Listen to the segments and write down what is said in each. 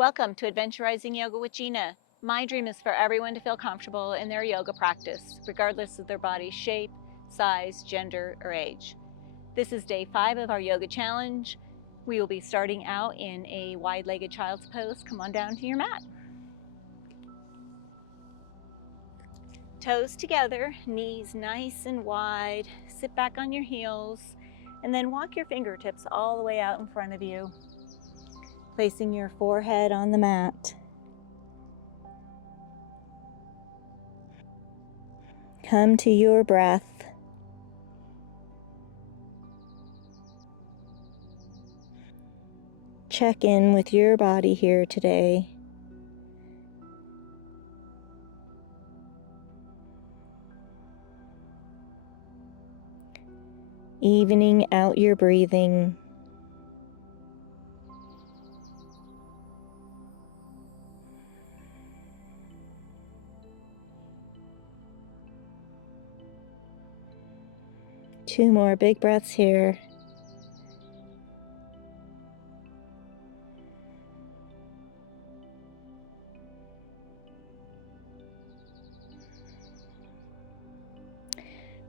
Welcome to Adventurizing Yoga with Gina. My dream is for everyone to feel comfortable in their yoga practice, regardless of their body's shape, size, gender, or age. This is day 5 of our yoga challenge. We will be starting out in a wide-legged child's pose. Come on down to your mat. Toes together, knees nice and wide. Sit back on your heels, and then walk your fingertips all the way out in front of you, placing your forehead on the mat. Come to your breath. Check in with your body here today. Evening out your breathing. Two more big breaths here.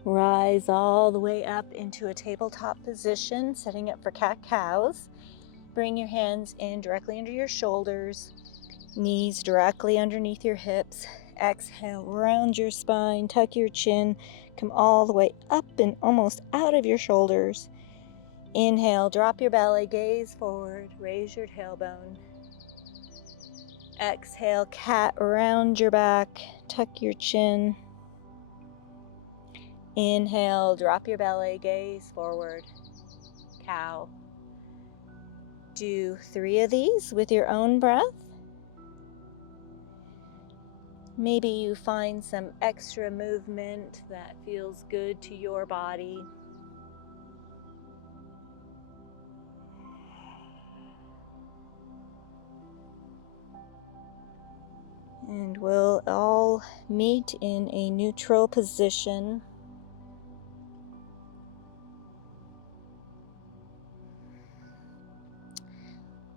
Rise all the way up into a tabletop position, setting up for cat-cows. Bring your hands in directly under your shoulders, knees directly underneath your hips. Exhale, round your spine, tuck your chin, come all the way up and almost out of your shoulders. Inhale, drop your belly, gaze forward, raise your tailbone. Exhale, cat, round your back, tuck your chin. Inhale, drop your belly, gaze forward, cow. Do 3 of these with your own breath. Maybe you find some extra movement that feels good to your body. And we'll all meet in a neutral position.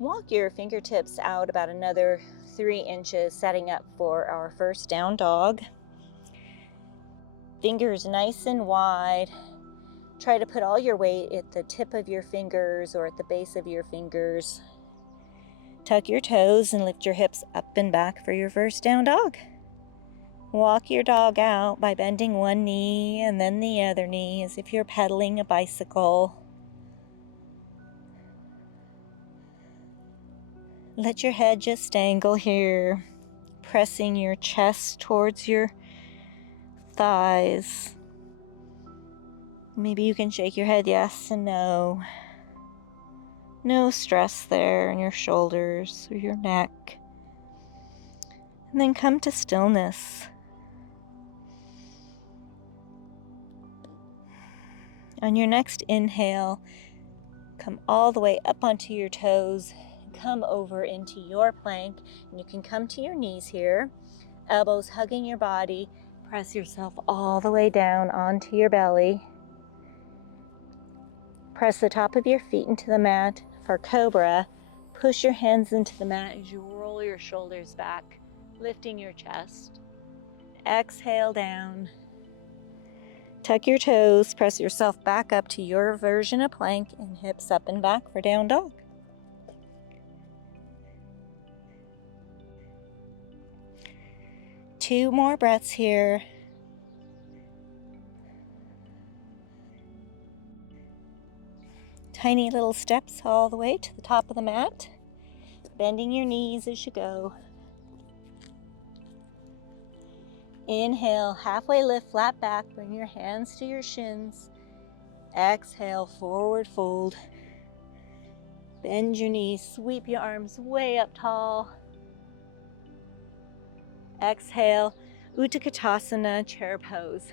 Walk your fingertips out about another 3 inches, setting up for our first down dog. Fingers nice and wide. Try to put all your weight at the tip of your fingers or at the base of your fingers. Tuck your toes and lift your hips up and back for your first down dog. Walk your dog out by bending one knee and then the other knee as if you're pedaling a bicycle. Let your head just dangle here, pressing your chest towards your thighs. Maybe you can shake your head yes and no. No stress there in your shoulders or your neck. And then come to stillness. On your next inhale, come all the way up onto your toes. Come over into your plank. And you can come to your knees here. Elbows hugging your body. Press yourself all the way down onto your belly. Press the top of your feet into the mat for cobra. Push your hands into the mat as you roll your shoulders back, lifting your chest. Exhale down. Tuck your toes, press yourself back up to your version of plank and hips up and back for down dog. Two more breaths here. Tiny little steps all the way to the top of the mat, bending your knees as you go. Inhale, halfway lift, flat back, bring your hands to your shins. Exhale, forward fold. Bend your knees, sweep your arms way up tall. Exhale, Utkatasana, chair pose.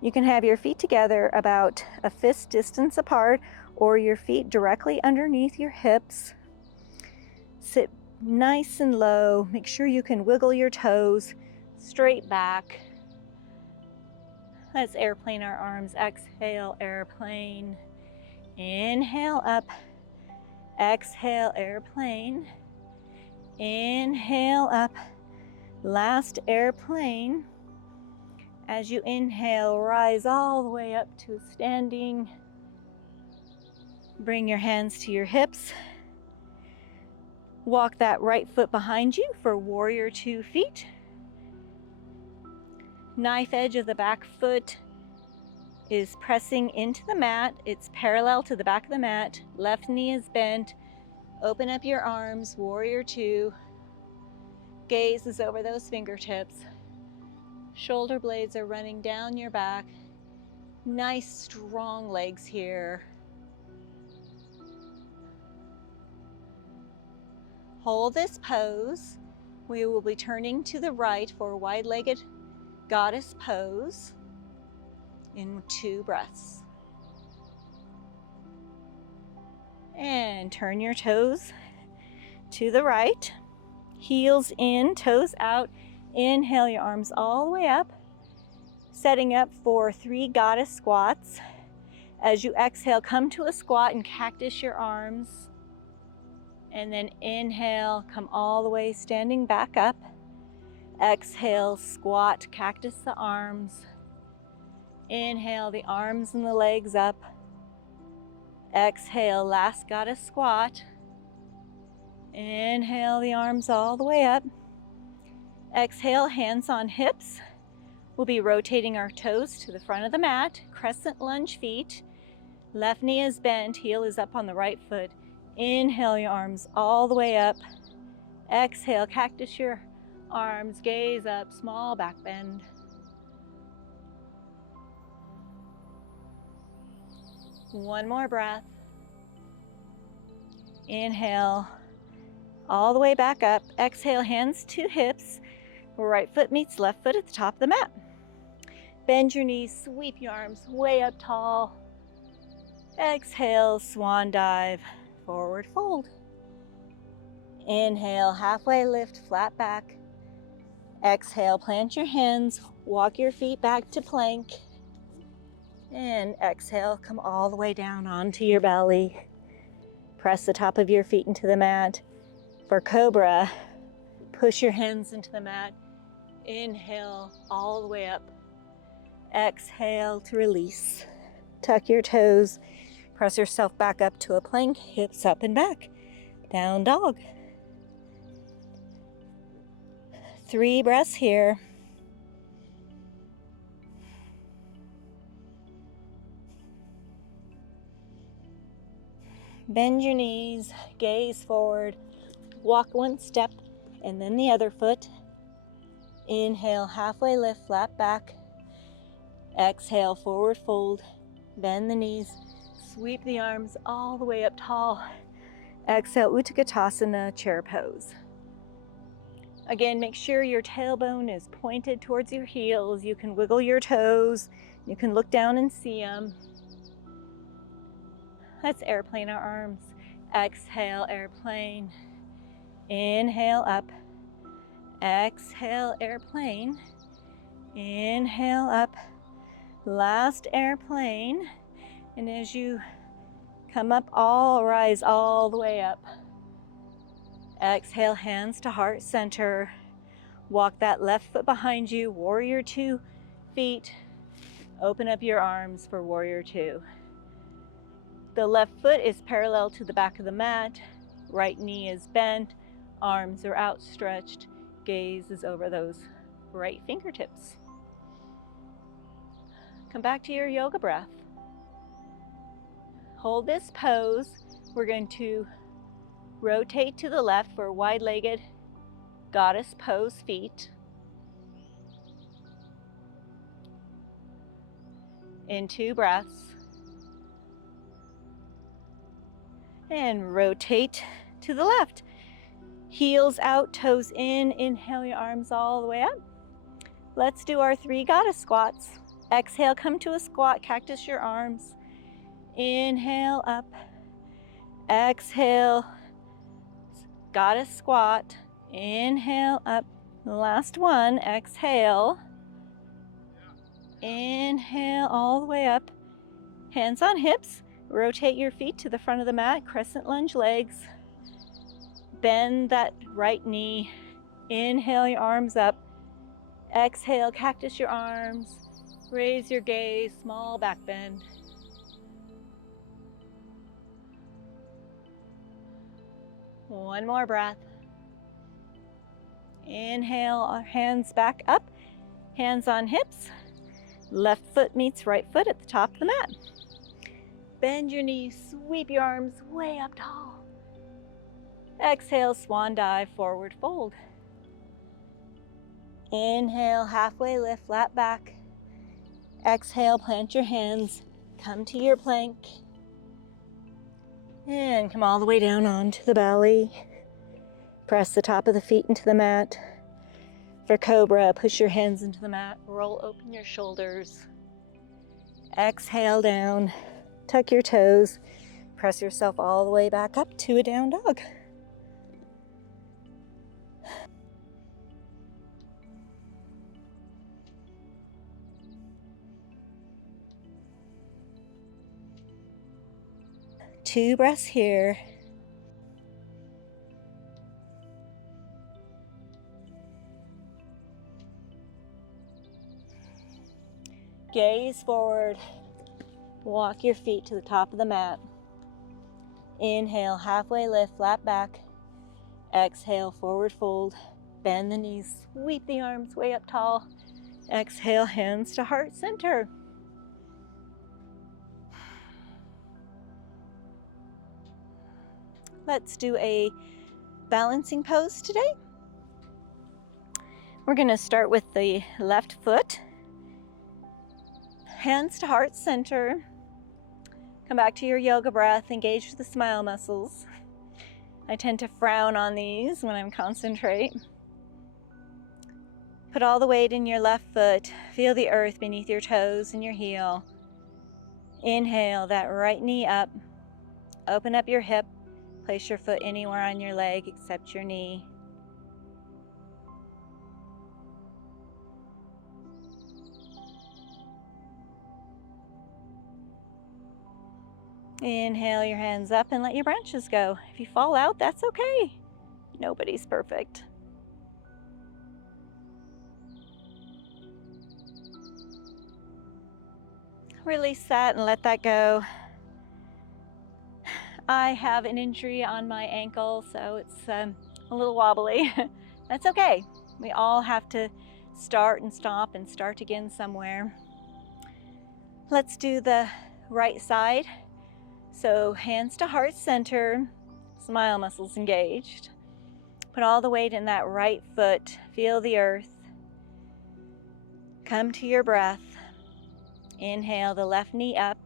You can have your feet together about a fist distance apart or your feet directly underneath your hips. Sit nice and low. Make sure you can wiggle your toes straight back. Let's airplane our arms. Exhale, airplane. Inhale up. Exhale, airplane. Inhale up. Last airplane. As you inhale, rise all the way up to standing. Bring your hands to your hips. Walk that right foot behind you for warrior 2 feet. Knife edge of the back foot is pressing into the mat. It's parallel to the back of the mat. Left knee is bent. Open up your arms, warrior 2. Gaze is over those fingertips. Shoulder blades are running down your back. Nice strong legs here. Hold this pose. We will be turning to the right for a wide-legged goddess pose in 2 breaths. And turn your toes to the right. Heels in, toes out. Inhale your arms all the way up. Setting up for 3 goddess squats. As you exhale, come to a squat and cactus your arms. And then inhale, come all the way standing back up. Exhale, squat, cactus the arms. Inhale, the arms and the legs up. Exhale, last goddess squat. Inhale, the arms all the way up. Exhale, hands on hips. We'll be rotating our toes to the front of the mat. Crescent lunge feet. Left knee is bent, heel is up on the right foot. Inhale your arms all the way up. Exhale, cactus your arms, gaze up, small back bend. One more breath. Inhale, all the way back up. Exhale, hands to hips. Right foot meets left foot at the top of the mat. Bend your knees, sweep your arms way up tall. Exhale, swan dive, forward fold. Inhale, halfway lift, flat back. Exhale, plant your hands, walk your feet back to plank. And exhale, come all the way down onto your belly. Press the top of your feet into the mat. For cobra, push your hands into the mat. Inhale, all the way up. Exhale to release. Tuck your toes. Press yourself back up to a plank, hips up and back. Down dog. 3 breaths here. Bend your knees, gaze forward. Walk one step and then the other foot. Inhale, halfway lift, flat back. Exhale, forward fold. Bend the knees. Sweep the arms all the way up tall. Exhale, Utkatasana, chair pose. Again, make sure your tailbone is pointed towards your heels. You can wiggle your toes. You can look down and see them. Let's airplane our arms. Exhale, airplane. Inhale, up. Exhale, airplane. Inhale, up. Last airplane. And as you come up, rise all the way up. Exhale, hands to heart center. Walk that left foot behind you, warrior 2 feet. Open up your arms for warrior 2. The left foot is parallel to the back of the mat. Right knee is bent. Arms are outstretched. Gaze is over those right fingertips. Come back to your yoga breath. Hold this pose. We're going to rotate to the left for wide-legged goddess pose feet. In 2 breaths. And rotate to the left. Heels out, toes in. Inhale your arms all the way up. Let's do our 3 goddess squats. Exhale, come to a squat, cactus your arms. Inhale, up. Exhale, goddess squat. Inhale, up. Last one, exhale. Inhale all the way up. Hands on hips. Rotate your feet to the front of the mat, crescent lunge legs. Bend that right knee. Inhale your arms up. Exhale, cactus your arms. Raise your gaze, small back bend. One more breath. Inhale, our hands back up, hands on hips. Left foot meets right foot at the top of the mat. Bend your knees, sweep your arms way up tall. Exhale, swan dive, forward fold. Inhale, halfway lift, flat back. Exhale, plant your hands, come to your plank. And come all the way down onto the belly. Press the top of the feet into the mat. For cobra, push your hands into the mat, roll open your shoulders. Exhale down, tuck your toes, press yourself all the way back up to a down dog. Two breaths here. Gaze forward. Walk your feet to the top of the mat. Inhale, halfway lift, flat back. Exhale, forward fold. Bend the knees, sweep the arms way up tall. Exhale, hands to heart center. Let's do a balancing pose today. We're going to start with the left foot. Hands to heart center. Come back to your yoga breath. Engage the smile muscles. I tend to frown on these when I'm concentrate. Put all the weight in your left foot. Feel the earth beneath your toes and your heel. Inhale that right knee up. Open up your hip. Place your foot anywhere on your leg except your knee. Inhale your hands up and let your branches go. If you fall out, that's okay. Nobody's perfect. Release that and let that go. I have an injury on my ankle, so it's a little wobbly. That's okay. We all have to start and stop and start again somewhere. Let's do the right side. So hands to heart center, smile muscles engaged. Put all the weight in that right foot. Feel the earth. Come to your breath. Inhale the left knee up.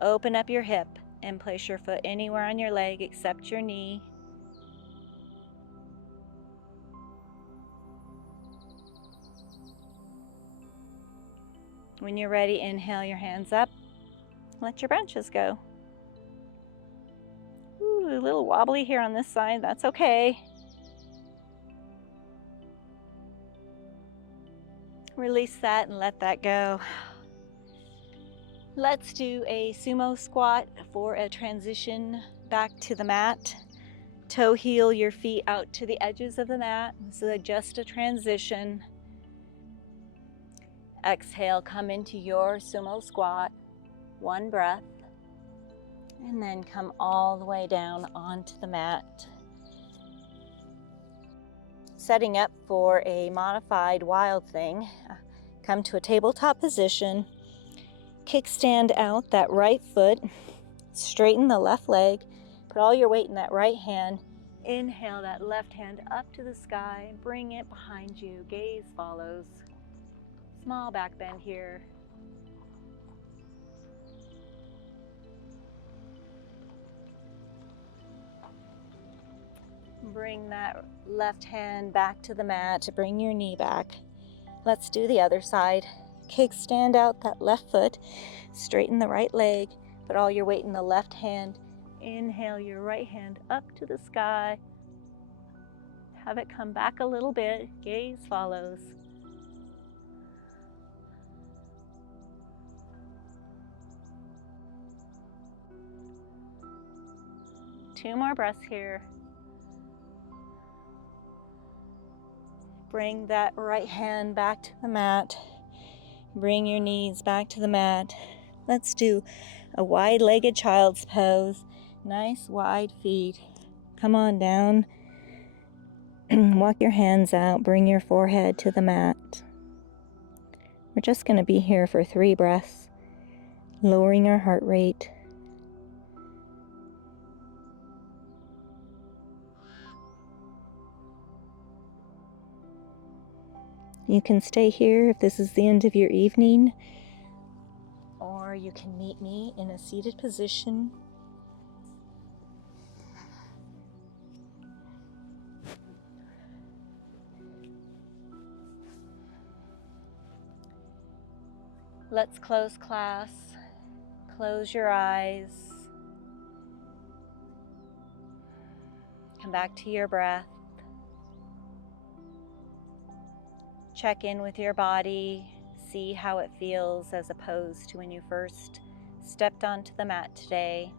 Open up your hip and place your foot anywhere on your leg except your knee. When you're ready, inhale your hands up. Let your branches go. Ooh, a little wobbly here on this side. That's okay. Release that and let that go. Let's do a sumo squat for a transition back to the mat. Toe heel your feet out to the edges of the mat. This is just a transition. Exhale, come into your sumo squat. One breath. And then come all the way down onto the mat. Setting up for a modified wild thing. Come to a tabletop position. Kickstand out that right foot. Straighten the left leg. Put all your weight in that right hand. Inhale that left hand up to the sky. Bring it behind you. Gaze follows. Small back bend here. Bring that left hand back to the mat to bring your knee back. Let's do the other side. Kickstand out that left foot. Straighten the right leg. Put all your weight in the left hand. Inhale your right hand up to the sky. Have it come back a little bit. Gaze follows. 2 more breaths here. Bring that right hand back to the mat. Bring your knees back to the mat. Let's do a wide-legged child's pose. Nice wide feet. Come on down. Walk your hands out. Bring your forehead to the mat. We're just going to be here for 3 breaths, lowering our heart rate. You can stay here if this is the end of your evening, or you can meet me in a seated position. Let's close class. Close your eyes. Come back to your breath. Check in with your body. See how it feels as opposed to when you first stepped onto the mat today.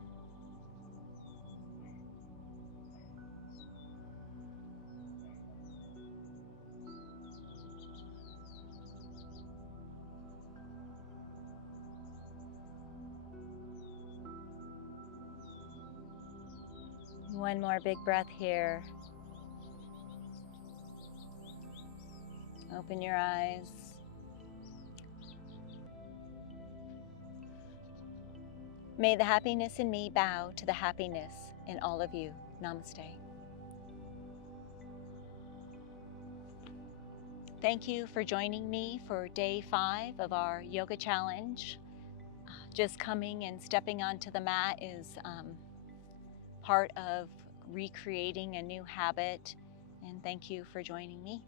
One more big breath here. Open your eyes. May the happiness in me bow to the happiness in all of you. Namaste. Thank you for joining me for day 5 of our yoga challenge. Just coming and stepping onto the mat is part of recreating a new habit, and thank you for joining me.